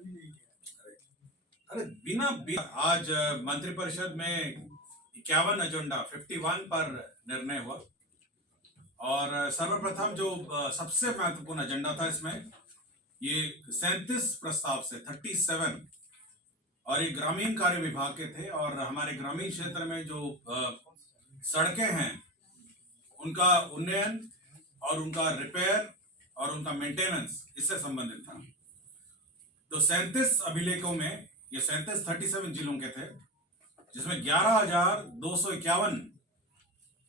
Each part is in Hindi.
अरे आज मंत्रिपरिषद में 51 एजेंडा 51 पर निर्णय हुआ और सर्वप्रथम जो सबसे महत्वपूर्ण एजेंडा था इसमें ये 37 प्रस्ताव से 37 और ये ग्रामीण कार्य विभाग के थे और हमारे ग्रामीण क्षेत्र में जो सड़कें हैं उनका उन्नयन और उनका रिपेयर और उनका मेंटेनेंस इससे संबंधित था। तो 37 अभिलेखों में ये 37 जिलों के थे जिसमें 11,251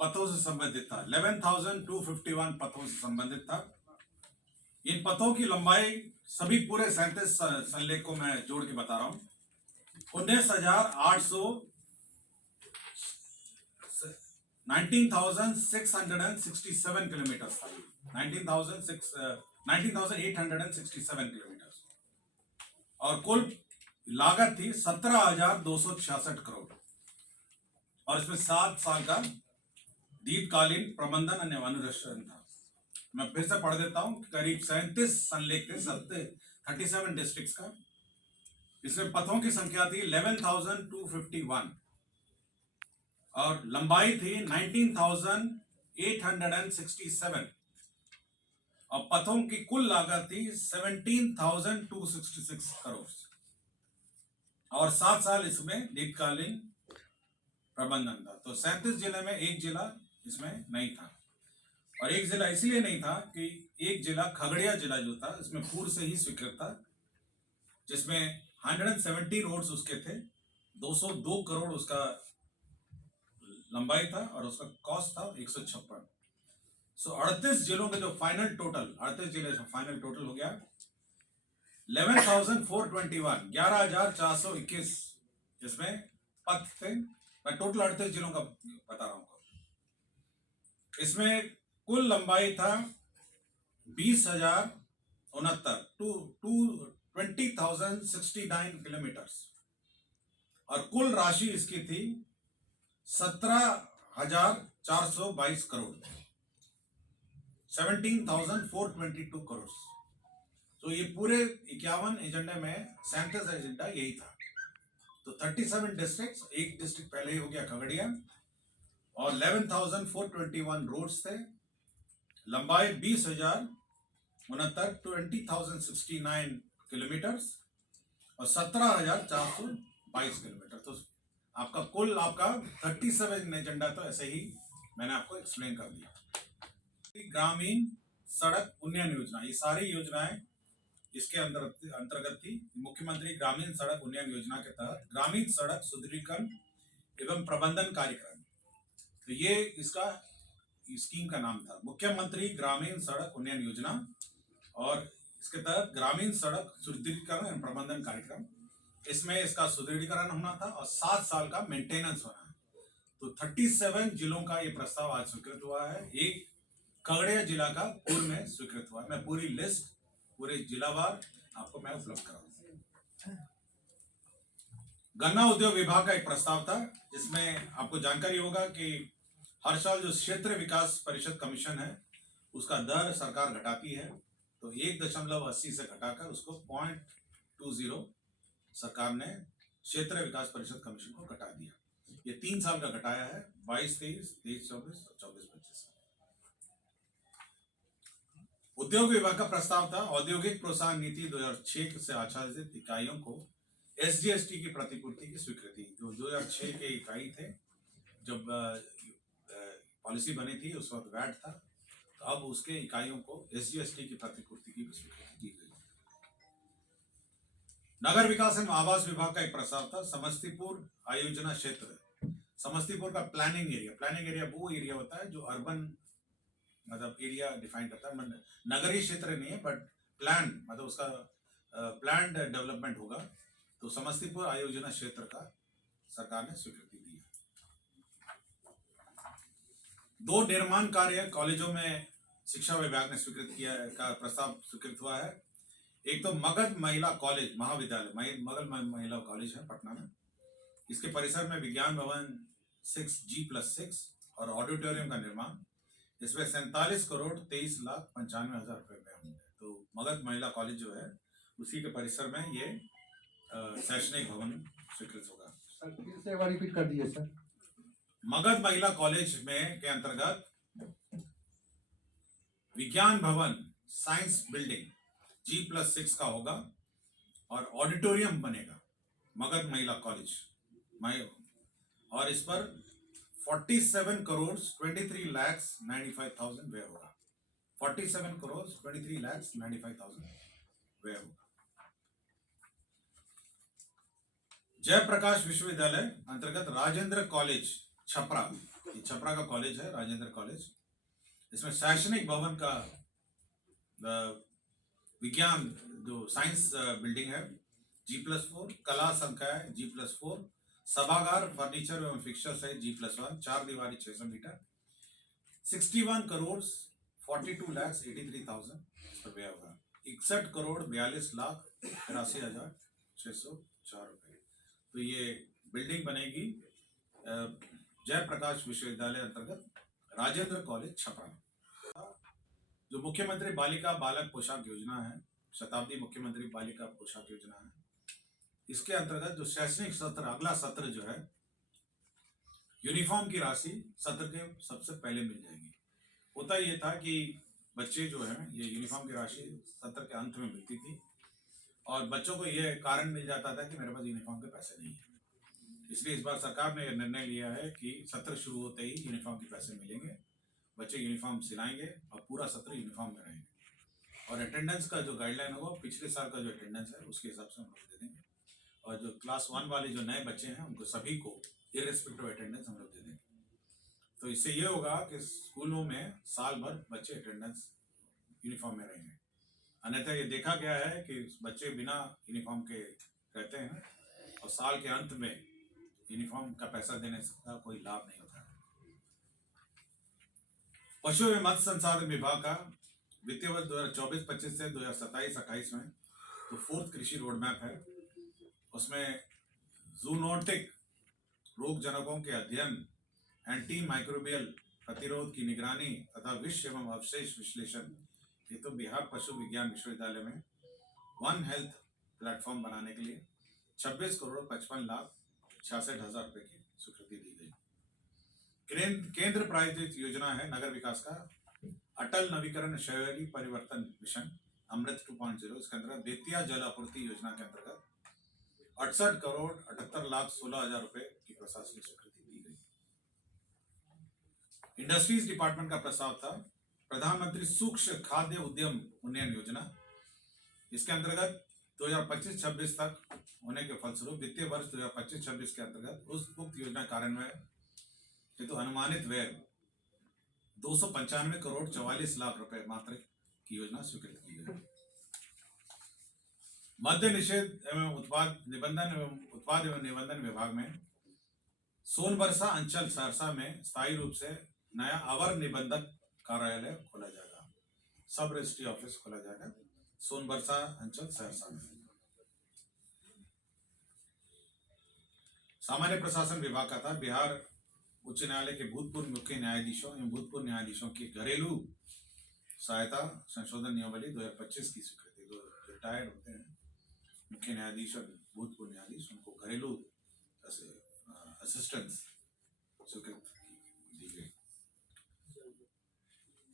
पथों से संबंधित था। 11,251 पथों से संबंधित था। इन पथों की लंबाई सभी पूरे 37 संलेखों में जोड़ के बता रहा हूं 19,667 किलोमीटर था। 19,867 किलोमीटर और कुल लागत थी 17,266 करोड़ और इसमें 7 साल का दीर्घकालीन प्रबंधन अनुरक्षण था। मैं फिर से पढ़ देता हूं, करीब 37 संलेख थे 37 डिस्ट्रिक्ट्स का। इसमें पथों की संख्या थी 11,251 और लंबाई थी 19,867 और पथों की कुल लागत थी 17,266 करोड़ और 7 साल इसमें दीर्घकालीन प्रबंधन था। तो 37 जिले में एक जिला इसमें नहीं था और एक जिला इसलिए नहीं था कि एक जिला खगड़िया जिला जो था इसमें पूर्व से ही स्वीकृत था, जिसमें 170 रोड्स उसके थे, 202 करोड़ उसका लंबाई था और उसका कॉस्ट था 156। सो 38 जिलों के जो फाइनल टोटल 38 जिले फाइनल टोटल हो गया 11,421 जिसमें पथ थे। मैं टोटल 38 जिलों का बता रहा हूं। इसमें कुल लंबाई था 20,069 किलोमीटर और कुल राशि इसकी थी 17,422 करोड़ 17,422 करोड़। तो ये पूरे 51 एजेंडे में 37 एजेंडा यही था। तो 37 डिस्ट्रिक्ट्स, एक डिस्ट्रिक्ट पहले ही हो गया खगड़िया और 11,421 रोड्स थे, लंबाई 20,069 किलोमीटर और 17,422 किलोमीटर। तो आपका कुल 37 एजेंडा तो ऐसे ही मैंने आपको एक्सप्लेन कर दिया। ग्रामीण सड़क उन्नयन योजना, ये सारी योजनाएं इसके अंतर्गत थी। मुख्यमंत्री ग्रामीण सड़क उन्नयन योजना के तहत ग्रामीण सड़क सुदृढ़ीकरण एवं प्रबंधन कार्यक्रम, तो ये इसका स्कीम का नाम था, मुख्यमंत्री ग्रामीण सड़क उन्नयन योजना। और इसके तहत ग्रामीण सड़क सुदृढ़ीकरण एवं प्रबंधन कार्यक्रम, इसमें इसका सुदृढ़ीकरण होना था और 7 साल का मेंटेनेंस होना है। तो 37 जिलों का ये प्रस्ताव आज स्वीकृत हुआ है। एक खगड़िया जिला का पूर्व में स्वीकृत हुआ है। मैं पूरी लिस्ट पूरे जिलावार आपको मैं उपलब्ध कराऊंगा। गन्ना उद्योग विभाग का एक प्रस्ताव था जिसमें आपको जानकारी होगा कि हर साल जो क्षेत्र विकास परिषद कमीशन है उसका दर सरकार घटाती है। तो 1.80 से घटाकर उसको 0.20 सरकार ने क्षेत्र विकास परिषद कमीशन को घटा दिया। ये 3 साल का घटाया है, 22-23, 23-24 और 24-25। उद्योग विभाग का प्रस्ताव था औद्योगिक प्रोत्साहन नीति 2006 से आच्छादित इकाइयों को SGST की प्रतिपूर्ति की स्वीकृति। जो 2006 के इकाई थे, जब पॉलिसी बनी थी उस वक्त वैट था, तो अब उसके इकाइयों को SGST की प्रतिपूर्ति की स्वीकृति की गई। नगर विकास एवं आवास विभाग का एक प्रस्ताव था समस्तीपुर आयोजना क्षेत्र। समस्तीपुर का प्लानिंग एरिया वो एरिया होता है जो अर्बन मतलब एरिया डिफाइन करता है, नगरीय क्षेत्र नहीं है बट प्लान मतलब उसका प्लान्ड डेवलपमेंट होगा। तो समस्तीपुर आयोजना क्षेत्र का सरकार ने स्वीकृति दी है। 2 निर्माण कार्य कॉलेजों में शिक्षा विभाग ने स्वीकृत किया का प्रस्ताव स्वीकृत हुआ है। एक तो मगध महिला कॉलेज महाविद्यालय मगध महिला कॉलेज है पटना में। इसके परिसर में विज्ञान भवन 6G+6 और ऑडिटोरियम का निर्माण, इसमें 47 करोड़ 23 लाख 95 हजार रुपए में होंगे। तो मगध महिला कॉलेज जो है उसी के परिसर में ये शैक्षणिक भवन स्वीकृत होगा। सर फिर से एक बार रिपीट कर दीजिए सर। मगध महिला कॉलेज में के अंतर्गत विज्ञान भवन साइंस बिल्डिंग G+6 का होगा और ऑडिटोरियम बनेगा मगध महिला कॉलेज और इस पर 47 करोड़ 23 लाख 95,000 व्यय होगा। 47 करोड़ 23 लाख 95,000 व्यय होगा। जयप्रकाश विश्वविद्यालय अंतर्गत राजेंद्र कॉलेज छपरा, ये छपरा का कॉलेज है राजेंद्र कॉलेज। इसमें शैक्षणिक भवन का विज्ञान जो साइंस बिल्डिंग है G+4, कला संकाय G+4, सभागार फर्नीचर एवं फिक्सचर्स है G+1, 4 दीवारी 600 मीटर, 61 करोड़ 42 लाख 83,000 पर व्यय होगा। 61 करोड़ 42 लाख 83,604 रुपये। तो ये बिल्डिंग बनेगी जयप्रकाश विश्वविद्यालय अंतर्गत राजेंद्र कॉलेज छपरा। जो मुख्यमंत्री बालिका बालक पोशाक योजना है, शताब्दी मुख्यमंत्री बालिका पोशाक योजना है, इसके अंतर्गत जो शैक्षणिक सत्र अगला सत्र जो है यूनिफॉर्म की राशि सत्र के सबसे पहले मिल जाएगी। होता ये था कि बच्चे जो है ये यूनिफॉर्म की राशि सत्र के अंत में मिलती थी और बच्चों को ये कारण मिल जाता था कि मेरे पास यूनिफॉर्म के पैसे नहीं है। इसलिए इस बार सरकार ने निर्णय लिया है कि सत्र शुरू होते ही यूनिफॉर्म के पैसे मिलेंगे, बच्चे यूनिफॉर्म सिलाएंगे और पूरा सत्र यूनिफॉर्म में रहेंगे। और अटेंडेंस का जो गाइडलाइन होगा पिछले साल का जो अटेंडेंस है उसके हिसाब से हम लोग दे देंगे। और जो क्लास 1 वाले जो नए बच्चे हैं उनको सभी को इररिस्पेक्टिव अटेंडेंस हम लोग दे देंगे। तो इससे ये होगा कि स्कूलों में साल भर बच्चे अटेंडेंस यूनिफॉर्म में रहेंगे। अन्यथा ये देखा गया है कि बच्चे बिना यूनिफॉर्म के रहते हैं और साल के अंत में यूनिफॉर्म का पैसा देने का कोई लाभ नहीं होता। पशु एवं मत्स्य संसाधन विभाग का वित्तीय वर्ष 2024-25 से 2027-28 में तो 4th कृषि रोड मैप है। उसमें जूनोटिक रोग जनकों के अध्ययन, एंटी माइक्रोबियल प्रतिरोध की निगरानी तथा विष एवं अवशेष विश्लेषण हेतु बिहार पशु विज्ञान विश्वविद्यालय में वन हेल्थ प्लेटफॉर्म बनाने के लिए 26 करोड़ 55 लाख 66,000 रुपये की स्वीकृति दी गई। केंद्र प्रायोजित योजना है नगर विकास का अटल नवीकरण शहरी परिवर्तन मिशन अमृत 2.0। इसके अंतर्गत बेतिया जल आपूर्ति योजना के अंतर्गत 68 करोड़ 78 लाख 16,000 रुपये की प्रशासनिक स्वीकृति दी गई। इंडस्ट्रीज डिपार्टमेंट का प्रस्ताव था प्रधानमंत्री सूक्ष्म खाद्य उद्यम उन्नयन योजना। इसके अंतर्गत 2025-26 तक होने के फलस्वरूप वित्तीय वर्ष 2025-26 के अंतर्गत उस उक्त योजना कार्यान्वयन हेतु अनुमानित व्यय 295 करोड़ 44 लाख रुपए मात्र की योजना स्वीकृत की गई। मद्य निषेध एवं उत्पाद एवं निबंधन विभाग में सोनबरसा अंचल सहरसा में स्थायी रूप से नया अवर निबंधक कार्यालय खोला जाएगा, सब रजिस्ट्री ऑफिस खोला जाएगा सोनबरसा अंचल सहरसा में। सामान्य प्रशासन विभाग का था बिहार उच्च न्यायालय के भूतपूर्व मुख्य न्यायाधीशों एवं भूतपूर्व न्यायाधीशों की घरेलू सहायता संशोधन नियमावली 2025 की स्वीकृति। जो रिटायर्ड होते हैं मुख्य न्यायाधीश और भूतपूर्व न्यायाधीश उनको घरेलू असिस्टेंस स्वीकृति दी गई।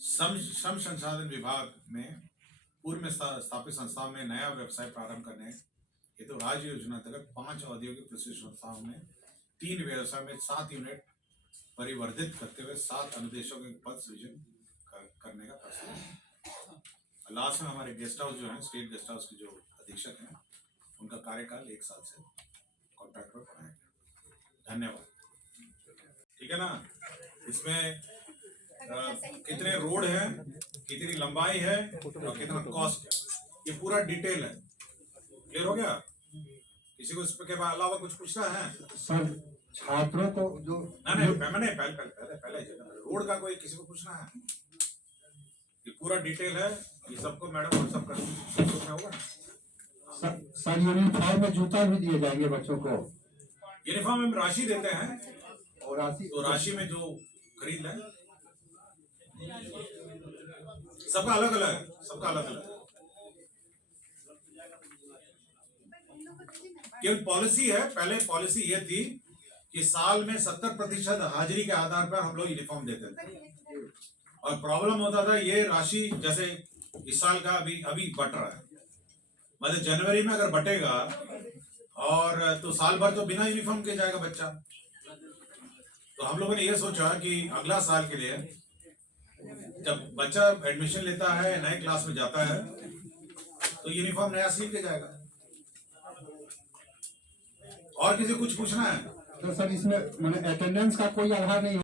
श्रम संसाधन विभाग में पूर्व में स्थापित संस्थाओं में नया व्यवसाय प्रारंभ करने हेतु तो राज्य योजना अंतर्गत 5 औद्योगिक प्रशिक्षण संस्थाओं में 3 व्यवसाय में 7 यूनिट परिवर्धित करते हुए 7 अनुदेशों के पद सृजन करने का प्रस्ताव। लास्ट में हमारे गेस्ट हाउस जो है स्टेट गेस्ट हाउस के जो अधीक्षक हैं उनका कार्यकाल 1 साल से कॉन्ट्रैक्ट पर बनाया गया। धन्यवाद। ठीक है ना। इसमें कितने रोड है, कितनी लंबाई है और कितना कॉस्ट है, ये पूरा डिटेल है। क्लियर हो गया? किसी को इसके अलावा कुछ पूछना है? सर छात्रों को जो मैंने पहले रोड का कोई किसी को पूछना है? ये पूरा डिटेल है, ये सबको मैडम व्हाट्सएप कर होगा ना। सर यूनिफॉर्म में जूता भी दिए जाएंगे बच्चों को? यूनिफॉर्म में राशि देते हैं और राशि में जो खरीद लें सबका अलग अलग है, सबका अलग अलग। केवल पॉलिसी है। पहले पॉलिसी ये थी कि साल में 70% हाजिरी के आधार पर हम लोग यूनिफॉर्म देते थे, और प्रॉब्लम होता था ये राशि जैसे इस साल का अभी बट रहा है, मतलब जनवरी में अगर बटेगा और तो साल भर तो बिना यूनिफॉर्म के जाएगा बच्चा। तो हम लोगों ने ये सोचा कि अगला साल के लिए जब बच्चा एडमिशन लेता है, नए क्लास में जाता है, तो यूनिफॉर्म नया सिल के जाएगा। और किसी कुछ पूछना है? तो सर इसमें मैंने अटेंडेंस का कोई आधार नहीं